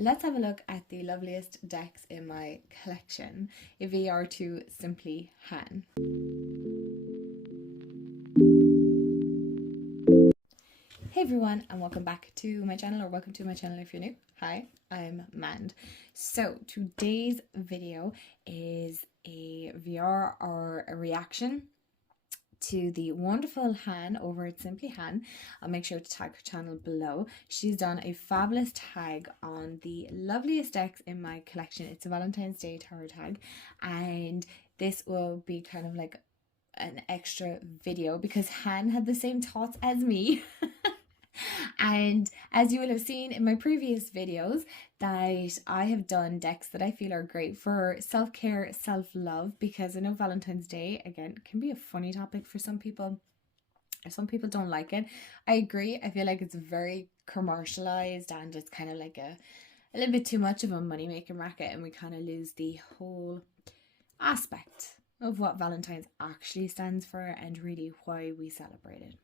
let's have a look at the loveliest decks in my collection if we are to simply Han. Hey everyone, and welcome back to my channel, or welcome to my channel if you're new. Hi, I'm Mand. So today's video is a VR or a reaction to the wonderful Han over at Simply Han. I'll make sure to tag her channel below. She's done a fabulous tag on the loveliest decks in my collection. It's a Valentine's Day tarot tag, and this will be kind of like an extra video because Han had the same thoughts as me. And as you will have seen in my previous videos, that I have done decks that I feel are great for self-care, self-love, because I know Valentine's Day, again, can be a funny topic for some people. Some people don't like it. I agree. I feel like it's very commercialized and it's kind of like a little bit too much of a money-making racket, and we kind of lose the whole aspect of what Valentine's actually stands for and really why we celebrate it.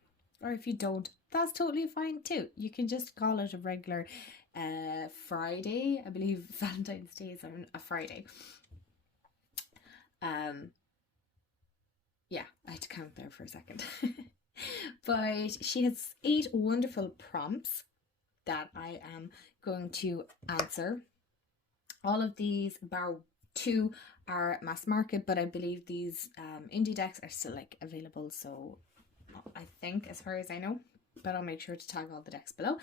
Or if you don't, that's totally fine too. You can just call it a regular Friday. I believe Valentine's Day is on a Friday. Yeah, I had to count there for a second. But she has 8 wonderful prompts that I am going to answer. All of these, bar 2, are mass market, but I believe these indie decks are still like available, so I think, as far as I know, but I'll make sure to tag all the decks below.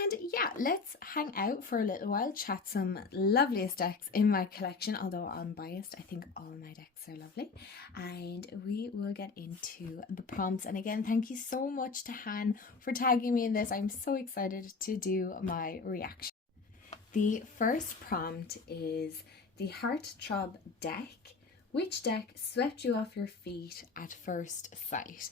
And yeah, let's hang out for a little while, chat some loveliest decks in my collection. Although I'm biased, I think all my decks are lovely. And we will get into the prompts. And again, thank you so much to Han for tagging me in this. I'm so excited to do my reaction. The first prompt is the Heartthrob deck. Which deck swept you off your feet at first sight?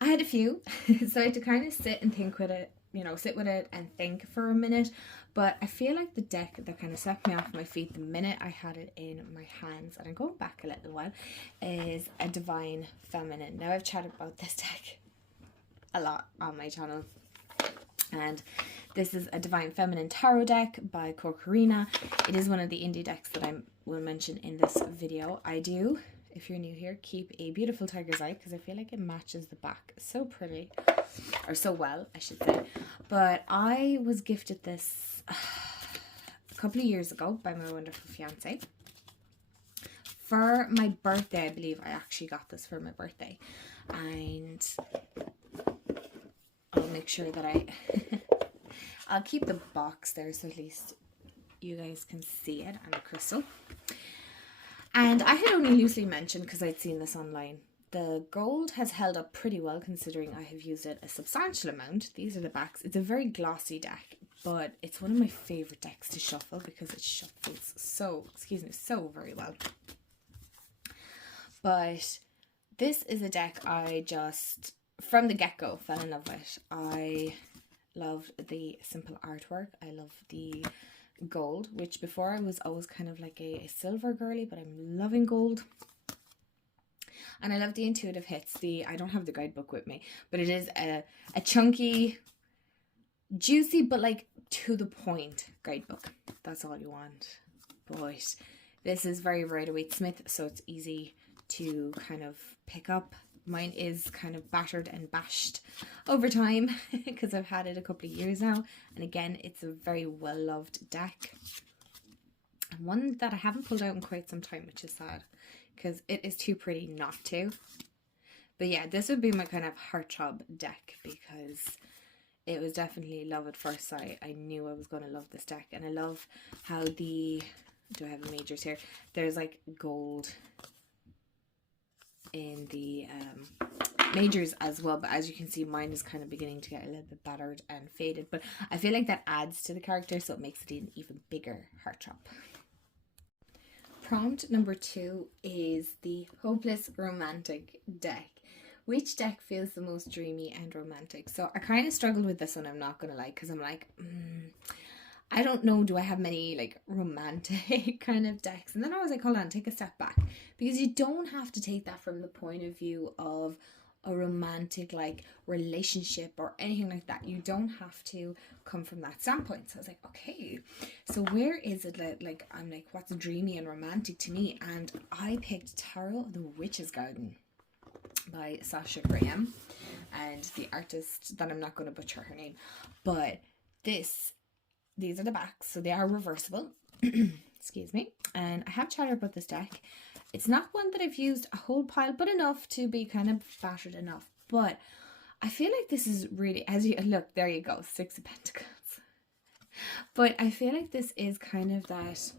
I had a few, so I had to kind of sit and think with it, sit with it and think for a minute. But I feel like the deck that kind of swept me off my feet the minute I had it in my hands, and I'm going back a little while, is a Divine Feminine. Now, I've chatted about this deck a lot on my channel, and this is a Divine Feminine tarot deck by Corcorina. It is one of the indie decks that I will mention in this video. I do, if you're new here, keep a beautiful tiger's eye because I feel like it matches the back so pretty, or so well, I should say. But I was gifted this a couple of years ago by my wonderful fiance for my birthday. I believe I actually got this for my birthday, and I'll make sure that I'll keep the box there so at least you guys can see it, and a crystal. And I had only loosely mentioned, because I'd seen this online, the gold has held up pretty well considering I have used it a substantial amount. These are the backs. It's a very glossy deck, but it's one of my favourite decks to shuffle because it shuffles so very well. But this is a deck I just, from the get-go, fell in love with. I loved the simple artwork. I love the gold, which before I was always kind of like a silver girly, but I'm loving gold. And I love the intuitive hits. I don't have the guidebook with me, but it is a chunky, juicy, but like to the point guidebook. That's all you want. But this is very Rider-Waite Smith, so it's easy to kind of pick up. Mine is kind of battered and bashed over time because I've had it a couple of years now. And again, it's a very well-loved deck. And one that I haven't pulled out in quite some time, which is sad because it is too pretty not to. But yeah, this would be my kind of Heartthrob deck because it was definitely love at first sight. I knew I was going to love this deck. And I love how do I have the majors here? There's like gold in the majors as well, but as you can see, mine is kind of beginning to get a little bit battered and faded, but I feel like that adds to the character, so it makes it an even bigger Heartthrob. Prompt number 2 is the Hopeless Romantic deck. Which deck feels the most dreamy and romantic? So I kind of struggled with this one, I'm not gonna lie, because I'm like, I don't know, do I have many like romantic kind of decks? And then I was like, hold on, take a step back, because you don't have to take that from the point of view of a romantic like relationship or anything like that. You don't have to come from that standpoint. So I was like, okay, so where is it like I'm like, what's dreamy and romantic to me? And I picked Tarot of the Witch's Garden by Sasha Graham, and the artist that I'm not going to butcher her name, but these are the backs, so they are reversible. Excuse me. And I have chatted about this deck. It's not one that I've used a whole pile, but enough to be kind of battered enough. But I feel like this is really, as you look, there you go, 6 of Pentacles. But I feel like this is kind of that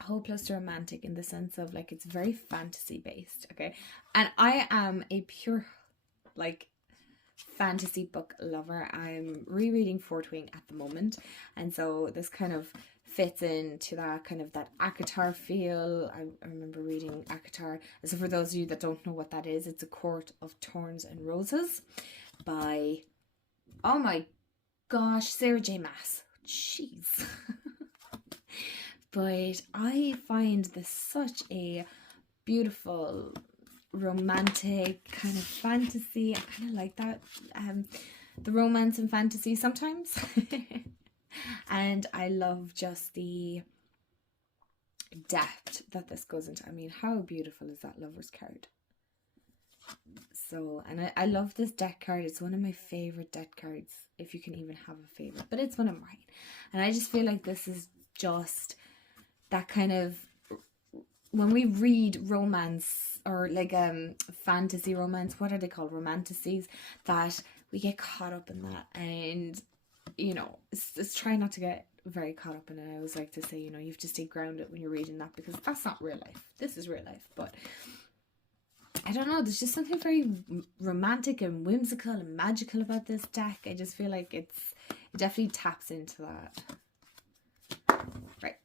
hopeless romantic in the sense of like it's very fantasy based, okay? And I am a pure like fantasy book lover. I'm rereading Fort Wing at the moment, and so this kind of fits into that kind of that ACOTAR feel. I remember reading ACOTAR. And so for those of you that don't know what that is, it's A Court of Thorns and Roses by, oh my gosh, Sarah J Maas. Jeez. But I find this such a beautiful, romantic kind of fantasy. I kind of like that, the romance and fantasy sometimes. And I love just the depth that this goes into. I mean, how beautiful is that Lover's card? So, and I love this deck card. It's one of my favorite deck cards, if you can even have a favorite, but it's one of mine. And I just feel like this is just that kind of, when we read romance or like fantasy romance, what are they called? Romanticities, that we get caught up in that. And you know, it's try not to get very caught up in it. I always like to say, you know, you have to stay grounded when you're reading that, because that's not real life. This is real life. But I don't know, there's just something very romantic and whimsical and magical about this deck. I just feel like it definitely taps into that. Right.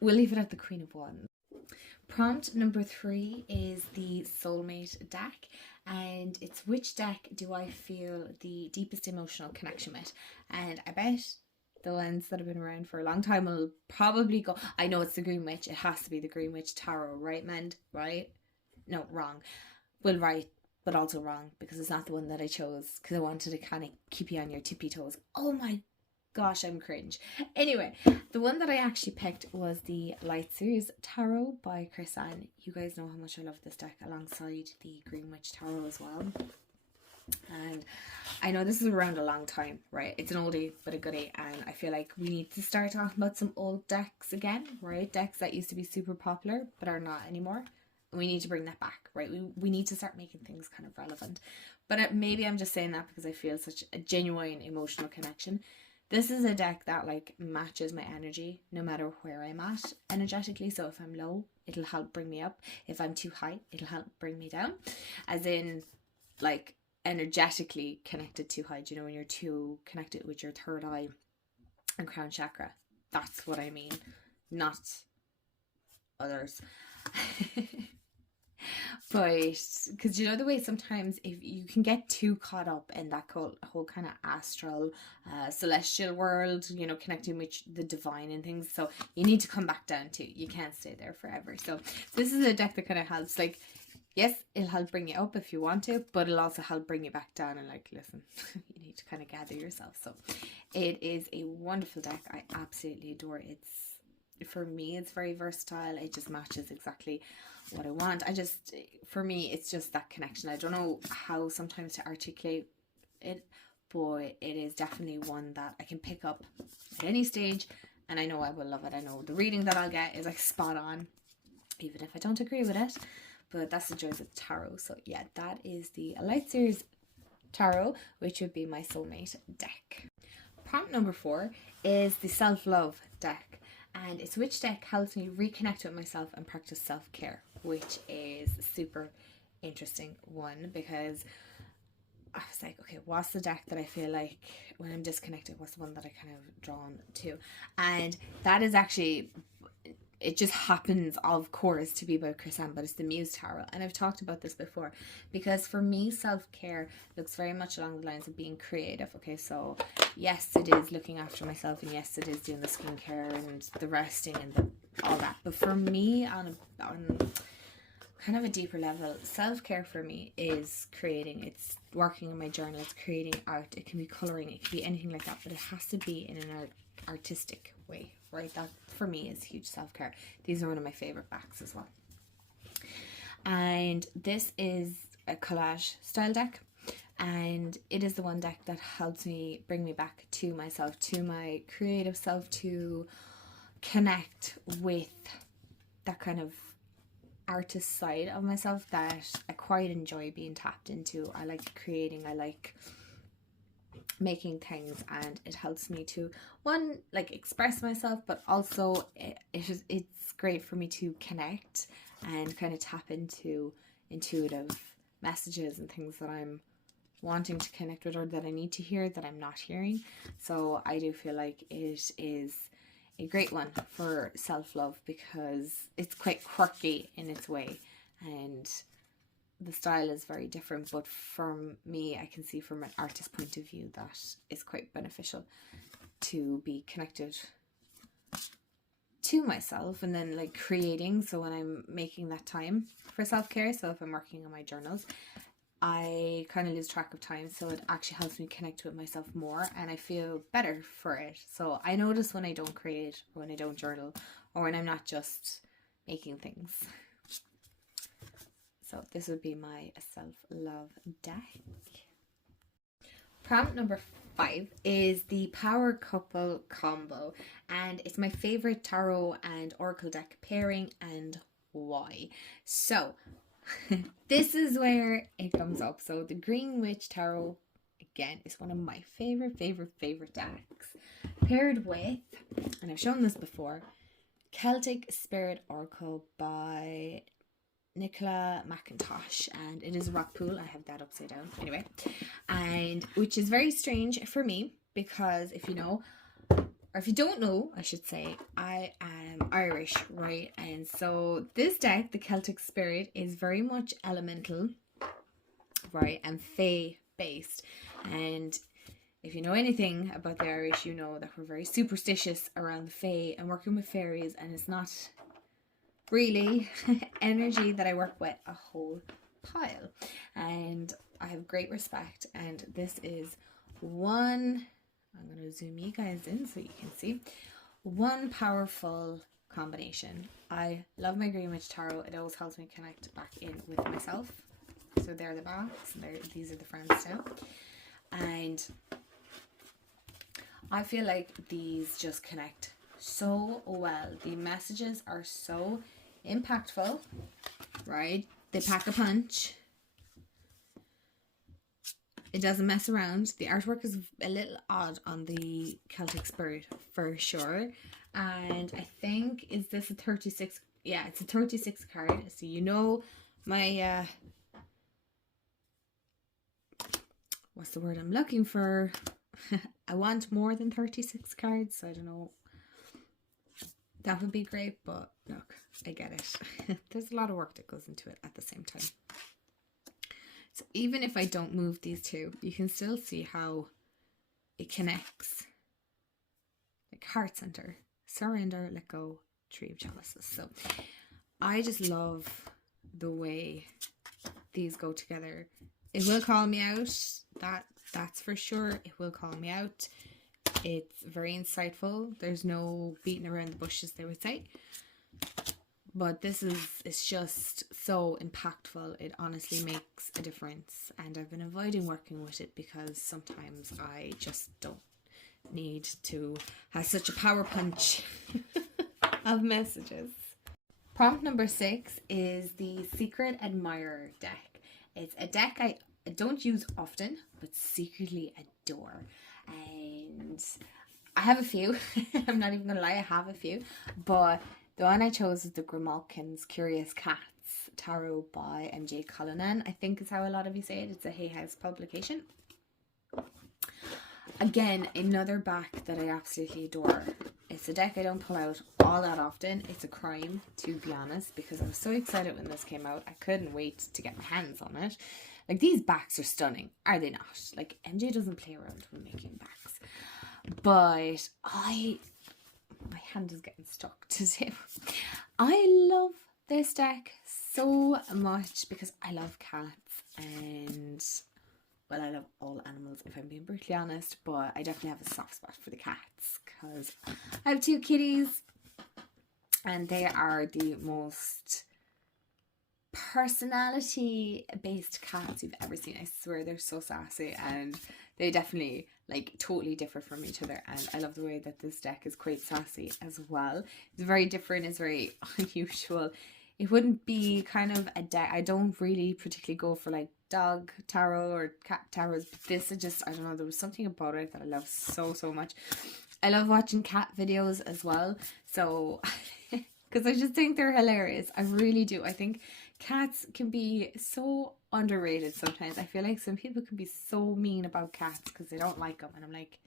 We'll leave it at the Queen of Wands. Prompt number 3 is the Soulmate deck, and it's which deck do I feel the deepest emotional connection with? And I bet the ones that have been around for a long time will probably go, I know it's the Green Witch, it has to be the Green Witch Tarot, right, Mend? Right? No, wrong. Well, right, but also wrong, because it's not the one that I chose, because I wanted to kind of keep you on your tippy toes. Oh my gosh, I'm cringe. Anyway, the one that I actually picked was the Light Series Tarot by Chris Ann. You guys know how much I love this deck, alongside the Green Witch Tarot as well. And I know this is around a long time, right? It's an oldie but a goodie, and I feel like we need to start talking about some old decks again, right? Decks that used to be super popular but are not anymore. We need to bring that back, right? We need to start making things kind of relevant. But maybe I'm just saying that because I feel such a genuine emotional connection. This is a deck that like matches my energy no matter where I'm at energetically. So if I'm low, it'll help bring me up. If I'm too high, it'll help bring me down. As in, like, energetically connected too high. Do you know when you're too connected with your third eye and crown chakra? That's what I mean, not others. But because you know the way sometimes if you can get too caught up in that whole kind of astral celestial world, you know, connecting with the divine and things, so you need to come back down too. You can't stay there forever. So this is a deck that kind of helps, like, yes, it'll help bring you up if you want to, but it'll also help bring you back down and like, listen, you need to kind of gather yourself. So it is a wonderful deck. I absolutely adore it. For me, it's very versatile. It just matches exactly what I want. For me, it's just that connection. I don't know how sometimes to articulate it, but it is definitely one that I can pick up at any stage, and I know I will love it. I know the reading that I'll get is like spot on, even if I don't agree with it, but that's the joys of tarot. So yeah, that is the Light Series Tarot, which would be my soulmate deck. Prompt number 4 is the Self-Love deck. And it's which deck helps me reconnect with myself and practice self-care, which is a super interesting one, because I was like, okay, what's the deck that I feel like when I'm disconnected, what's the one that I kind of drawn to? And that is actually, it just happens, of course, to be about Chris Ann, but it's the Muse Tarot. And I've talked about this before, because for me, self-care looks very much along the lines of being creative. Okay, so yes, it is looking after myself, and yes, it is doing the skincare and the resting and all that. But for me, on kind of a deeper level, self-care for me is creating. It's working on my journal, it's creating art, it can be colouring, it can be anything like that, but it has to be in an artistic way, right? That for me is huge self-care. These are one of my favourite backs as well. And this is a collage style deck, and it is the one deck that helps me bring me back to myself, to my creative self, to connect with that kind of artist side of myself that I quite enjoy being tapped into. I like creating, I like making things, and it helps me to, one, like express myself, but also it's great for me to connect and kind of tap into intuitive messages and things that I'm wanting to connect with, or that I need to hear that I'm not hearing. So I do feel like it is a great one for self-love because it's quite quirky in its way, and the style is very different, but from me, I can see from an artist point of view that it's quite beneficial to be connected to myself and then like creating. So when I'm making that time for self-care, so if I'm working on my journals, I kind of lose track of time, so it actually helps me connect with myself more, and I feel better for it. So I notice when I don't create, or when I don't journal, or when I'm not just making things. So this would be my self-love deck. Prompt number 5 is the Power Couple combo, and it's my favorite tarot and oracle deck pairing, and why. So this is where it comes up. So the Green Witch Tarot, again, is one of my favorite decks, paired with, and I've shown this before, Celtic Spirit Oracle by Nicola McIntosh, and it is a rock pool. I have that upside down anyway, and which is very strange for me because if you know, or if you don't know, I should say, I am Irish, right? And so this deck, the Celtic Spirit, is very much elemental, right, and fae based. And if you know anything about the Irish, you know that we're very superstitious around the fae and working with fairies, and it's not really energy that I work with a whole pile. And I have great respect, and this is one, I'm going to zoom you guys in so you can see, one powerful combination. I love my Green Witch Tarot. It always helps me connect back in with myself. So they're the backs, and these are the friends too. And I feel like these just connect so well. The messages are so impactful, right? They pack a punch. It doesn't mess around. The artwork is a little odd on the Celtic Spirit for sure. And I think, is this a 36? Yeah, it's a 36 card. So you know my, what's the word I'm looking for? I want more than 36 cards. So I don't know. That would be great, but look, I get it. There's a lot of work that goes into it at the same time. So even if I don't move these two, you can still see how it connects. Like heart center, surrender, let go, tree of chalices. So I just love the way these go together. It will call me out. That's for sure. It will call me out. It's very insightful. There's no beating around the bushes, they would say. But it's just so impactful. It honestly makes a difference. And I've been avoiding working with it because sometimes I just don't need to have such a power punch of messages. Prompt number 6 is the Secret Admirer deck. It's a deck I don't use often, but secretly adore. And I have a few. I'm not even going to lie, I have a few. But the one I chose is the Grimalkin's Curious Cats Tarot by MJ Cullinan. I think is how a lot of you say it. It's a Hay House publication. Again, another back that I absolutely adore. It's a deck I don't pull out all that often. It's a crime, to be honest, because I was so excited when this came out. I couldn't wait to get my hands on it. Like, these backs are stunning, are they not? Like, MJ doesn't play around when making backs. But my hand is getting stuck today. I love this deck so much because I love cats, and well, I love all animals if I'm being brutally honest, but I definitely have a soft spot for the cats because I have 2 kitties and they are the most personality based cats you've ever seen. I swear they're so sassy, and they definitely like totally differ from each other, and I love the way that this deck is quite sassy as well. It's very different, it's very unusual. It wouldn't be kind of a deck, I don't really particularly go for like dog tarot or cat tarots, but this is just, I don't know, there was something about it that I love so much. I love watching cat videos as well, so because I just think they're hilarious. I really do. I think cats can be so underrated sometimes. I feel like some people can be so mean about cats because they don't like them, and I'm like,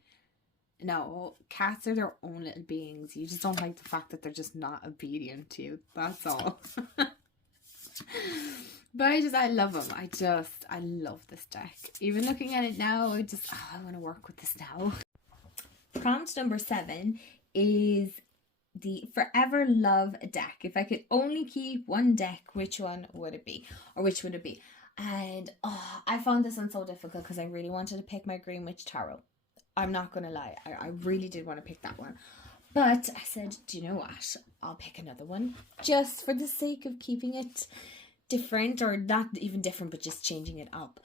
no, cats are their own little beings. You just don't like the fact that they're just not obedient to you. That's all. But I love them. I love this deck. Even looking at it now, I want to work with this now. Prompt number 7 is the Forever Love deck. If I could only keep one deck, which one would it be? Or which would it be? And I found this one so difficult because I really wanted to pick my Green Witch Tarot. I'm not going to lie. I really did want to pick that one. But I said, do you know what? I'll pick another one just for the sake of keeping it different, or not even different, but just changing it up.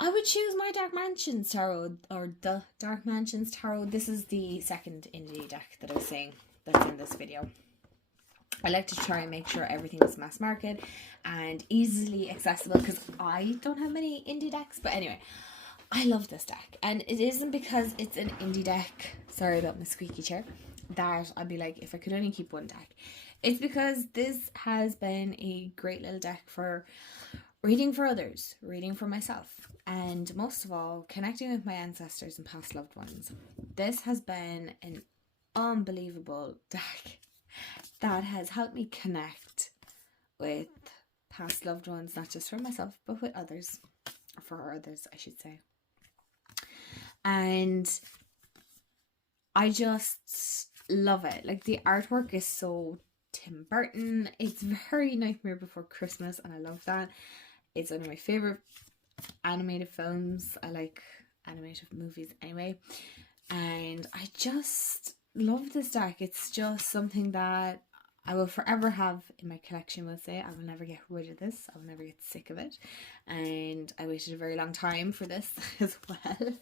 I would choose my Dark Mansions Tarot, or the Dark Mansions Tarot. This is the second indie deck that I was saying that's in this video. I like to try and make sure everything is mass market and easily accessible because I don't have many indie decks. But anyway, I love this deck, and it isn't because it's an indie deck, sorry about my squeaky chair, that I'd be like, if I could only keep one deck. It's because this has been a great little deck for reading for others, reading for myself, and most of all, connecting with my ancestors and past loved ones. This has been an unbelievable deck that has helped me connect with past loved ones, not just for myself, but with others, for others, I should say. And I just love it. Like, the artwork is so Tim Burton. It's very Nightmare Before Christmas, and I love that. It's one of my favorite animated films. I like animated movies anyway, and I just love this deck. It's just something that I will forever have in my collection, we'll say. I will never get rid of this. I will never get sick of it. And I waited a very long time for this as well.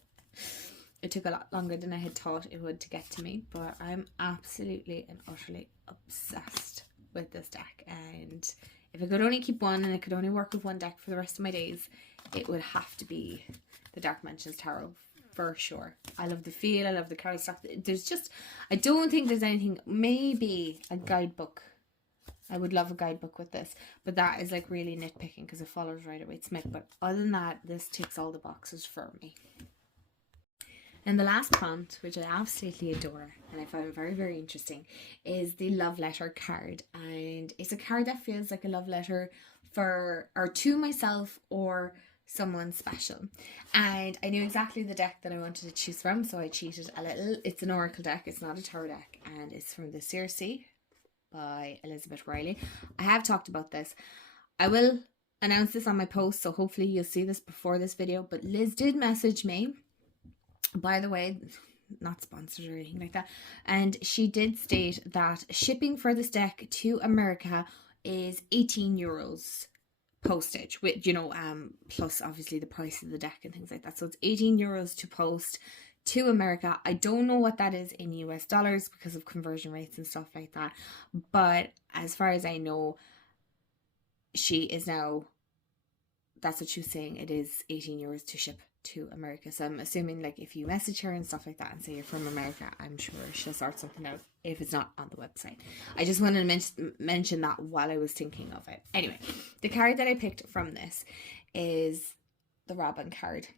It took a lot longer than I had thought it would to get to me, but I'm absolutely and utterly obsessed with this deck. And if I could only keep one and I could only work with one deck for the rest of my days, it would have to be the Dark Mansions Tarot for sure. I love the feel, I love the card stock. There's just, I don't think there's anything, maybe a guidebook. I would love a guidebook with this, but that is like really nitpicking because it follows Rider-Waite-Smith. But other than that, this ticks all the boxes for me. And the last prompt, which I absolutely adore and I found very, very interesting, is the love letter card. And it's a card that feels like a love letter for, or to myself, or someone special. And I knew exactly the deck that I wanted to choose from, so I cheated a little. It's an oracle deck, it's not a tarot deck, and it's from the Circe by Elizabeth Riley. I have talked about this. I will announce this on my post, so hopefully you'll see this before this video. But Liz did message me, by the way, not sponsored or anything like that, and she did state that shipping for this deck to America is €18 postage, with, you know, plus obviously the price of the deck and things like that. So it's €18 to post to America. I don't know what that is in US dollars because of conversion rates and stuff like that, but as far as I know, she is now, that's what she was saying, it is €18 to ship to America. So I'm assuming, like, if you message her and stuff like that and say you're from America, I'm sure she'll sort something out if it's not on the website. I just wanted to mention that while I was thinking of it. Anyway, the card that I picked from this is the Robin card,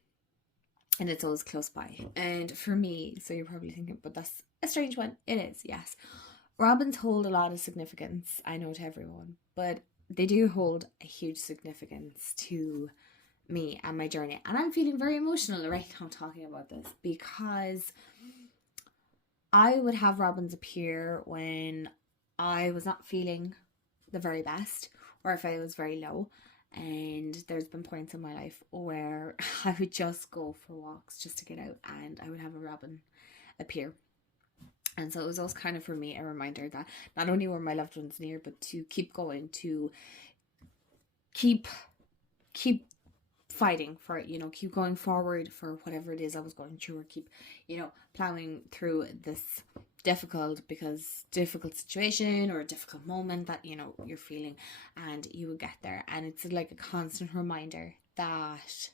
and it's always close by. And for me, so you're probably thinking, but that's a strange one. It is, yes. Robins hold a lot of significance, I know, to everyone, but they do hold a huge significance to me and my journey. And I'm feeling very emotional right now talking about this, because I would have robins appear when I was not feeling the very best, or if I was very low. And there's been points in my life where I would just go for walks just to get out, and I would have a robin appear. And so it was also kind of for me a reminder that not only were my loved ones near, but to keep going, to keep fighting for it, keep going forward for whatever it is I was going through, or keep, plowing through this difficult situation or a difficult moment that, you're feeling, and you will get there. And it's like a constant reminder that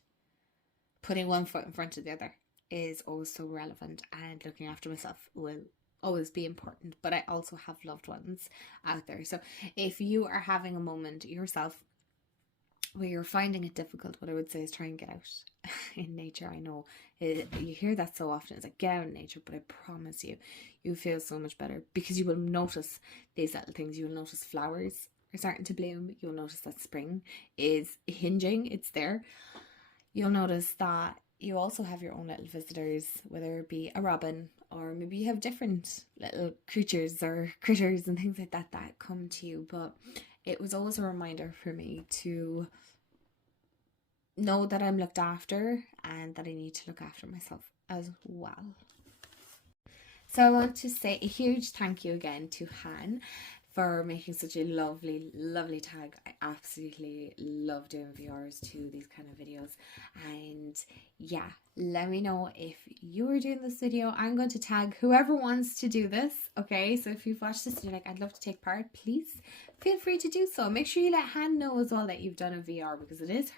putting one foot in front of the other is also relevant, and looking after myself will always be important. But I also have loved ones out there. So if you are having a moment yourself where you're finding it difficult, what I would say is try and get out in nature. I know you hear that so often, it's like, get out in nature, but I promise you feel so much better, because you will notice these little things. You will notice flowers are starting to bloom. You'll notice that spring is hinging, it's there. You'll notice that you also have your own little visitors, whether it be a robin, or maybe you have different little creatures or critters and things like that that come to you. But it was always a reminder for me to know that I'm looked after, and that I need to look after myself as well. So I want to say a huge thank you again to Han for making such a lovely, lovely tag. I absolutely love doing VRs to these kind of videos. And yeah, let me know if you are doing this video. I'm going to tag whoever wants to do this, okay? So if you've watched this and you're like, I'd love to take part, please feel free to do so. Make sure you let Han know as well that you've done a VR, because it's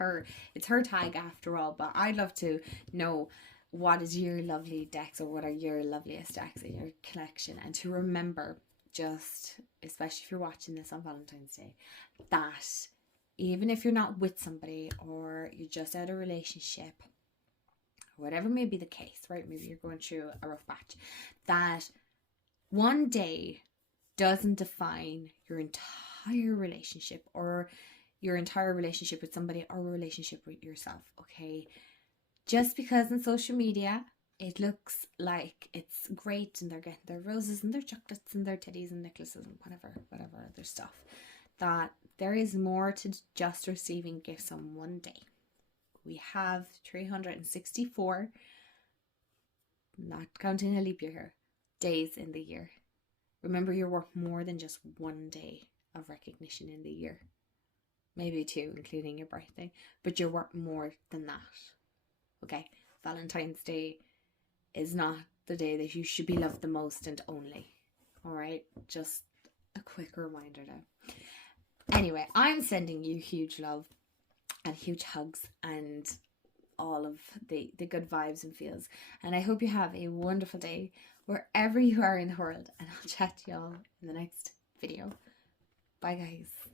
her tag after all. But I'd love to know what is your lovely decks, or what are your loveliest decks in your collection. And to remember, just especially if you're watching this on Valentine's Day, that even if you're not with somebody, or you're just out of a relationship, or whatever may be the case, right? Maybe you're going through a rough patch, that one day doesn't define your entire relationship, or your entire relationship with somebody, or a relationship with yourself, okay? Just because in social media it looks like it's great, and they're getting their roses and their chocolates and their teddies and necklaces and whatever other stuff, that there is more to just receiving gifts on one day. We have 364, not counting a leap year here, days in the year. Remember, you're worth more than just one day of recognition in the year. Maybe two, including your birthday, but you're worth more than that. Okay, Valentine's Day is not the day that you should be loved the most and only. Alright, just a quick reminder now. Anyway, I'm sending you huge love and huge hugs and all of the good vibes and feels. And I hope you have a wonderful day wherever you are in the world. And I'll chat to y'all in the next video. Bye guys.